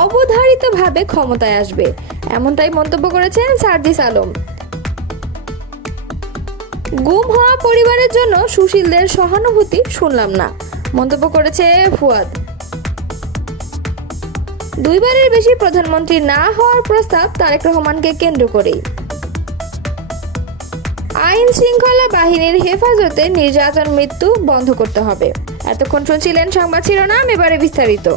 অবধারিতভাবে ক্ষমতায় আসবে, এমনটাই মন্তব্য করেছেন সার্জিস আলম। গুম হওয়া পরিবারের জন্য সুশীলদের সহানুভূতি শুনলাম না, মন্তব্য করেছে ফুয়াদ। দুইবারের বেশি প্রধানমন্ত্রী না হওয়ার প্রস্তাব তারেক রহমানকে কেন্দ্র করেই। আইন শৃঙ্খলা বাহিনীর হেফাজতে নির্যাতন মৃত্যু বন্ধ করতে হবে। এতক্ষণ শুনছিলেন সংবাদ শিরোনাম, এবারে বিস্তারিত।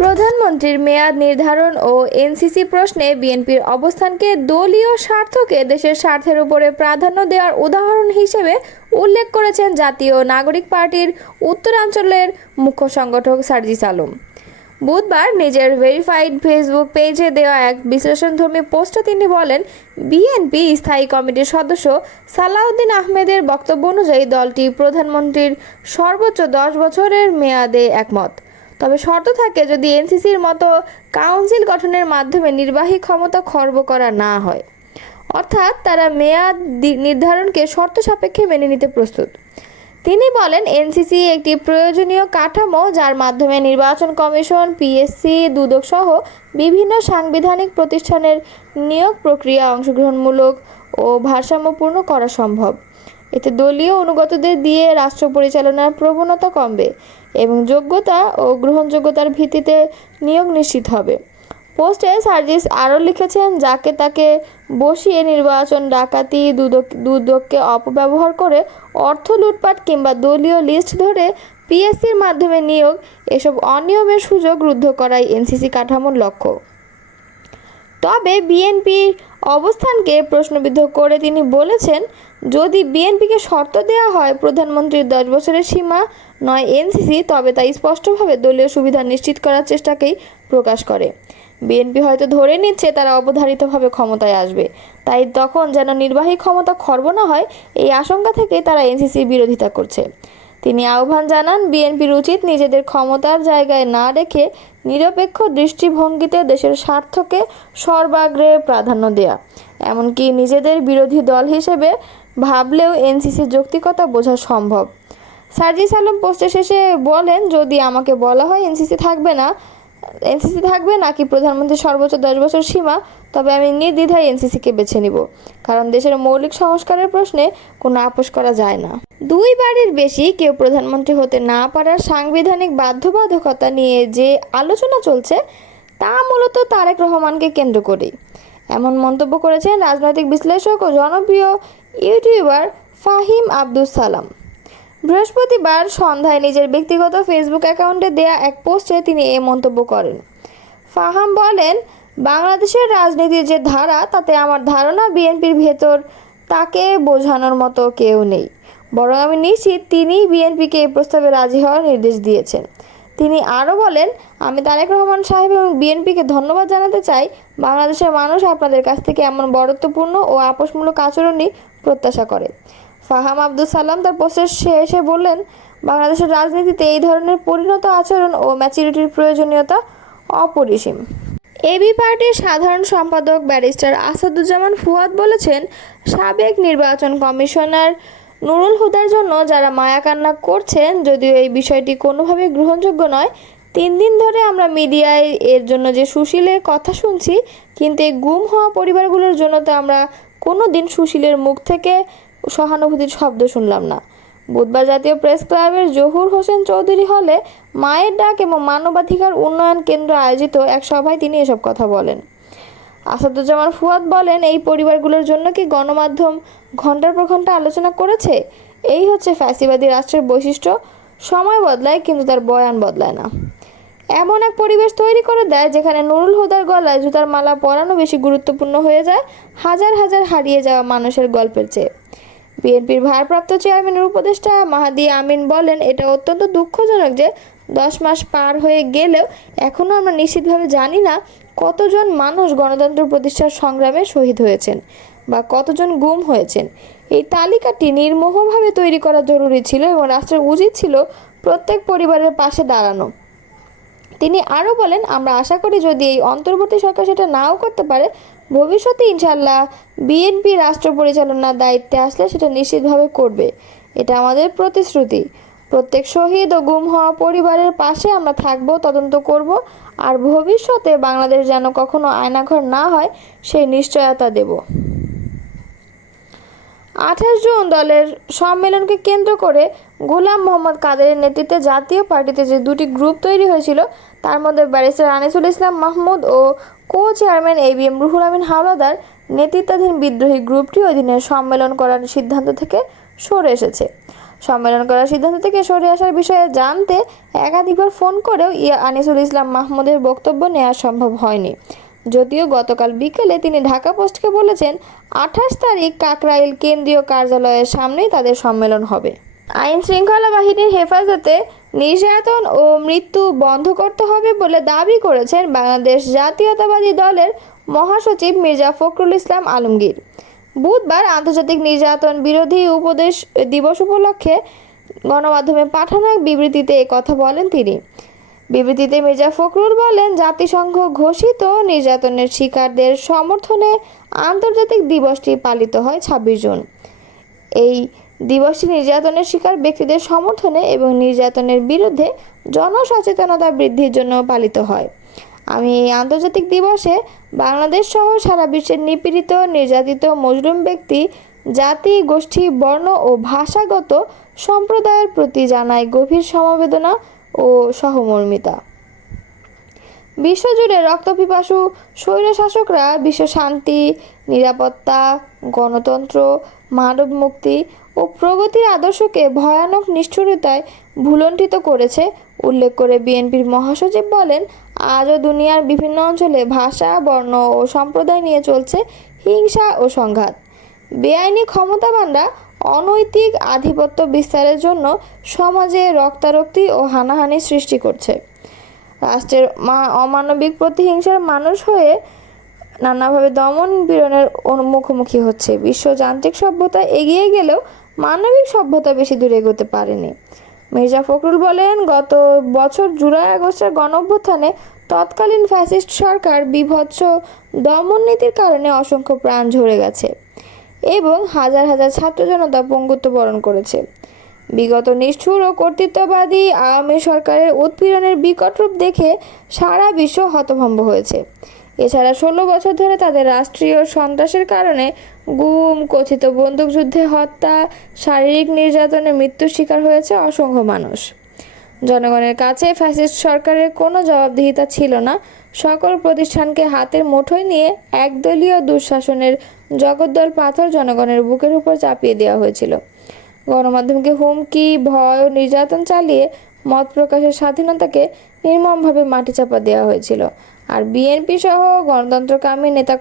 প্রধানমন্ত্রীর মেয়াদ নির্ধারণ ও এনসিসি প্রশ্নে বিএনপির অবস্থানকে দলীয় স্বার্থকে দেশের স্বার্থের উপরে প্রাধান্য দেওয়ার উদাহরণ হিসেবে উল্লেখ করেছেন জাতীয় নাগরিক পার্টির উত্তরাঞ্চলের মুখ্য সংগঠক সার্জিস আলম। বুধবার নিজের ভেরিফাইড ফেসবুক পেজে দেওয়া এক বিশ্লেষণধর্মী পোস্টে তিনি বলেন, বিএনপি স্থায়ী কমিটির সদস্য সালাউদ্দিন আহমেদের বক্তব্য অনুযায়ী দলটি প্রধানমন্ত্রীর সর্বোচ্চ 10 বছরের মেয়াদে একমত। তবে শর্ত থাকে যদি এনসিসির মতো কাউন্সিল গঠনের মাধ্যমে নির্বাহী ক্ষমতা খর্ব করা না হয়, অর্থাৎ তারা মেয়াদ নির্ধারণকে শর্ত সাপেক্ষে মেনে নিতে প্রস্তুত। তিনি বলেন, এনসিসি একটি প্রয়োজনীয় কাঠামো যার মাধ্যমে নির্বাচন কমিশন, পিএসসি, দুদক সহ বিভিন্ন সাংবিধানিক প্রতিষ্ঠানের নিয়োগ প্রক্রিয়া অংশগ্রহণমূলক ও ভারসাম্যপূর্ণ করা সম্ভব। এতে দলীয় অনুগতদের দিয়ে রাষ্ট্র পরিচালনার প্রবণতা কমবে এবং যোগ্যতা ও গ্রহণযোগ্যতার ভিত্তিতে নিয়োগ নিশ্চিত হবে। পোস্টে সার্জিস আরও লিখেছেন, যাকে তাকে বসিয়ে নির্বাচন ডাকাতি, দুদককে অপব্যবহার করে অর্থ লুটপাট কিংবা দলীয় লিস্ট ধরে পিএসসির মাধ্যমে নিয়োগ, এসব অনিয়মের সুযোগ রুদ্ধ করাই এনসিসি কাঠামোর লক্ষ্য। তবে বিএনপির অবস্থানকে প্রশ্নবিদ্ধ করে তিনি বলেছেন, যদি বিএনপিকে শর্ত দেওয়া হয় প্রধানমন্ত্রীর 10 বছরের সীমা নয় এনসিসি, তবে তা স্পষ্টভাবে দলীয় সুবিধা নিশ্চিত করার চেষ্টাকেই প্রকাশ করে। বিএনপি হয়তো ধরে নিচ্ছে তারা অবধারিতভাবে ক্ষমতায় আসবে, তাই তখন যেন নির্বাহী ক্ষমতা খর্ব না হয় এই আশঙ্কা থেকে তারা এনসিসির বিরোধিতা করছে। তিনি আহ্বান জানান, বিএনপির উচিত নিজেদের ক্ষমতার জায়গায় না রেখে নিরপেক্ষ দৃষ্টিভঙ্গিতে দেশের স্বার্থকে সর্বাগ্রে প্রাধান্য দেয়া, এমনকি নিজেদের বিরোধী দল হিসেবে ভাবলেও এনসিসির যৌক্তিকতা বোঝা সম্ভব। সার্জিস আলম পোস্টের শেষে বলেন, যদি আমাকে বলা হয় এনসিসি থাকবে নাকি প্রধানমন্ত্রীর সর্বোচ্চ 10 বছর সীমা, তবে আমি নির্দ্বিধায় এনসিসিকে বেছে নিব, কারণ দেশের মৌলিক সংস্কারের প্রশ্নে কোনো আপোষ করা যায় না। দুইবারের বেশি কেউ প্রধানমন্ত্রী হতে না পারার সাংবিধানিক বাধ্যবাধকতা নিয়ে যে আলোচনা চলছে তা মূলত তারেক রহমানকে কেন্দ্র করেই, এমন মন্তব্য করেছেন রাজনৈতিক বিশ্লেষক ও জনপ্রিয় ইউটিউবার ফাহিম আব্দুস সালাম। বৃহস্পতিবার সন্ধ্যায় নিজের ব্যক্তিগত ফেসবুক অ্যাকাউন্টে দেয়া এক পোস্টে তিনি এই মন্তব্য করেন। ফাহাম বলেন, বাংলাদেশের রাজনীতির যে ধারা তাতে আমার ধারণা বিএনপির ভেতর তাকে বোঝানোর মতো কেউ নেই, বরং আমি নিশ্চিত তিনিই বিএনপিকে এই প্রস্তাবে রাজি হওয়ার নির্দেশ দিয়েছেন। তিনি আরও বলেন, আমি তারেক রহমান সাহেব এবং বিএনপিকে ধন্যবাদ জানাতে চাই। বাংলাদেশের মানুষ আপনাদের কাছ থেকে এমন বরত্বপূর্ণ ও আপোষমূলক আচরণই প্রত্যাশা করে। ফাহাম আব্দুস সালাম তার পোস্টের শেষে বললেন, বাংলাদেশের রাজনীতিতে এই ধরনের পরিণত আচরণ ও ম্যাচুরিটির প্রয়োজনীয়তা অপরিসীম। এবি পার্টির সাধারণ সম্পাদক ব্যারিস্টার আসাদুজ্জামান ফুয়াদ বলেছেন, সাবেক নির্বাচন কমিশনার নুরুল হুদার জন্য যারা মায়া কান্না করছেন, যদিও এই বিষয়টি কোনোভাবেই গ্রহণযোগ্য নয়। 3 দিন ধরে আমরা মিডিয়ায় এর জন্য যে সুশীলের কথা শুনছি, কিন্তু এই গুম হওয়া পরিবারগুলোর জন্য তো আমরা কোনো দিন সুশীলের মুখ থেকে সহানুভূতির শব্দ শুনলাম না। বুধবার জাতীয় প্রেস ক্লাবের জহুর হোসেন চৌধুরী হলে মায়ের ডাক এবং মানবাধিকার উন্নয়ন কেন্দ্র আয়োজিত এক সভায় তিনি এসব কথা বলেন। আসাদুজ্জামান ফুয়াদ বলেন, এই পরিবারগুলোর জন্য কি গণমাধ্যম ঘন্টার পর ঘন্টা আলোচনা করেছে? এই হচ্ছে ফ্যাসিবাদী রাষ্ট্রের বৈশিষ্ট্য, সময় বদলায় কিন্তু তার বয়ান বদলায় না। এমন এক পরিবেশ তৈরি করে দেয় যেখানে নুরুল হুদার গলায় জুতার মালা পরানো বেশি গুরুত্বপূর্ণ হয়ে যায় হাজার হাজার হারিয়ে যাওয়া মানুষের গল্পের চেয়ে। বিএনপির ভারপ্রাপ্ত চেয়ারম্যানের উপদেষ্টা মাহাদি আমিন বলেন, এটা অত্যন্ত দুঃখজনক যে 10 মাস পার হয়ে গেলেও এখনও আমরা নিশ্চিতভাবে জানি না কতজন মানুষ গণতন্ত্র প্রতিষ্ঠার সংগ্রামে শহীদ হয়েছেন বা কতজন গুম হয়েছেন। এই তালিকাটি নির্মোহভাবে তৈরি করা জরুরি ছিল এবং রাষ্ট্রের উচিত ছিল প্রত্যেক পরিবারের পাশে দাঁড়ানো। তিনি আরও বলেন, আমরা আশা করি যদি এই অন্তর্বর্তী সরকার সেটা নাও করতে পারে, ভবিষ্যতে ইনশাআল্লাহ বিএনপি রাষ্ট্র পরিচালনার দায়িত্বে আসলে সেটা নিশ্চিতভাবে করবে। এটা আমাদের প্রতিশ্রুতি। প্রত্যেক শহীদ ও গুম হওয়া পরিবারের পাশে আমরা থাকব, তদন্ত করব, আর ভবিষ্যতে বাংলাদেশ যেন কখনো আয়নাঘর না হয় সেই নিশ্চয়তা দেব। 28 জুন দলের সম্মেলনকে কেন্দ্র করে গোলাম মোহাম্মদ কাদেরের নেতৃত্বে জাতীয় পার্টিতে যে দুটি গ্রুপ তৈরি হয়েছিল, তার মধ্যে ব্যারিস্টার আনিসুল ইসলাম মাহমুদ ও কো-চেয়ারম্যান ABM রুহুল আমিন হাওলাদার নেতৃত্বাধীন বিদ্রোহী গ্রুপটি ওই দিনের সম্মেলন করার সিদ্ধান্ত থেকে সরে এসেছে। সম্মেলন করার সিদ্ধান্ত থেকে সরে আসার বিষয়ে জানতে একাধিকবার ফোন করেও আনিসুল ইসলাম মাহমুদের বক্তব্য নেওয়া সম্ভব হয়নি, যদিও গতকাল বিকেলে তিনি ঢাকা পোস্টকে বলেছেন 28 তারিখ কাকরাইল কেন্দ্রীয় কার্যালয়ের সামনেই তাদের সম্মেলন হবে। আইন শৃঙ্খলা বাহিনীর হেফাজতে নির্যাতন ও মৃত্যু বন্ধ করতে হবে বলে দাবি করেছেন বাংলাদেশ জাতীয়তাবাদী দলের মহাসচিব মির্জা ফখরুল ইসলাম আলমগীর। বুধবার আন্তর্জাতিক নির্যাতন বিরোধী উপদেশ দিবস উপলক্ষে গণমাধ্যমে পাঠানো এক বিবৃতিতে কথা বলেন তিনি। বিবৃতিতে মির্জা ফখরুল বলেন, জাতিসংঘ ঘোষিত নির্যাতনের শিকারদের সমর্থনে আন্তর্জাতিক দিবসটি পালিত হয় 26 জুন। এই দিবসটি নির্যাতনের শিকার ব্যক্তিদের সমর্থনে এবং নির্যাতনের বিরুদ্ধে জনসচেতনতা বৃদ্ধির জন্য পালিত হয়। আমি এই আন্তর্জাতিক দিবসে বাংলাদেশ সহ সারা বিশ্বের নিপীড়িত, নির্যাতিত, মজলুম ব্যক্তি, জাতি, গোষ্ঠী, বর্ণ ও ভাষাগত সম্প্রদায়ের প্রতি জানাই গভীর সমবেদনা ও সহমর্মিতা। বিশ্বজুড়ে রক্তপিপাসু স্বৈরশাসকরা বিশ্ব শান্তি, নিরাপত্তা, গণতন্ত্র, মানব মুক্তি ও প্রগতির আদর্শকে ভয়ানক নিষ্ঠুরতায় ভুলণ্ঠিত করেছে উল্লেখ করে বিএনপির মহাসচিব বলেন, আজও দুনিয়ার বিভিন্ন অঞ্চলে ভাষা, বর্ণ ও সম্প্রদায় নিয়ে চলছে হিংসা ও সংঘাত। বেআইনি ক্ষমতাবানরা অনৈতিক আধিপত্য বিস্তারের জন্য সমাজে রক্তারক্তি ও হানাহানি সৃষ্টি করছে। রাষ্ট্রের অমানবিক প্রতিহিংসার মানুষ হয়ে নানাভাবে দমন পীড়নের মুখোমুখি হচ্ছে। বিশ্বযান্ত্রিক সভ্যতা এগিয়ে গেলেও মানবিক সভ্যতা বেশি দূর এগোতে পারেনি। মির্জা ফখরুল বলেন, গত বছর জুলাই আগস্টের গণঅভ্যুত্থানে তৎকালীন ফ্যাসিস্ট সরকার বিভৎস দমন নীতির কারণে অসংখ্য প্রাণ ঝরে গেছে এবং হাজার হাজার ছাত্র জনতা পঙ্গুত্ব বরণ করেছে। বিগত নিষ্ঠুর ও কর্তৃত্ববাদী আওয়ামী সরকারের উৎপীড়নের বিকট রূপ দেখে সারা বিশ্ব হতভম্ব হয়েছে। এছাড়া 16 বছর ধরে তাদের রাষ্ট্রীয় সন্ত্রাসের কারণে গুম, কথিত বন্দুকযুদ্ধে হত্যা, শারীরিক নির্যাতনে মৃত্যুর শিকার হয়েছে অসংখ্য মানুষ। জনগণের কাছে ফ্যাসিস্ট সরকারের কোনো জবাবদিহিতা ছিল না। সকল প্রতিষ্ঠানকে হাতের মুঠোয় নিয়ে একদলীয় দুঃশাসনের জগদ্দল পাথর জনগণের বুকের উপর চাপিয়ে দেওয়া হয়েছিল। গণমাধ্যমকে হুমকি, ভয় ও নির্যাতন চালিয়ে মত প্রকাশের স্বাধীনতাকে নির্মমভাবে মাটিচাপা দেওয়া হয়েছিল। আর বিএনপি সহ গণতন্ত্রকামী নেতা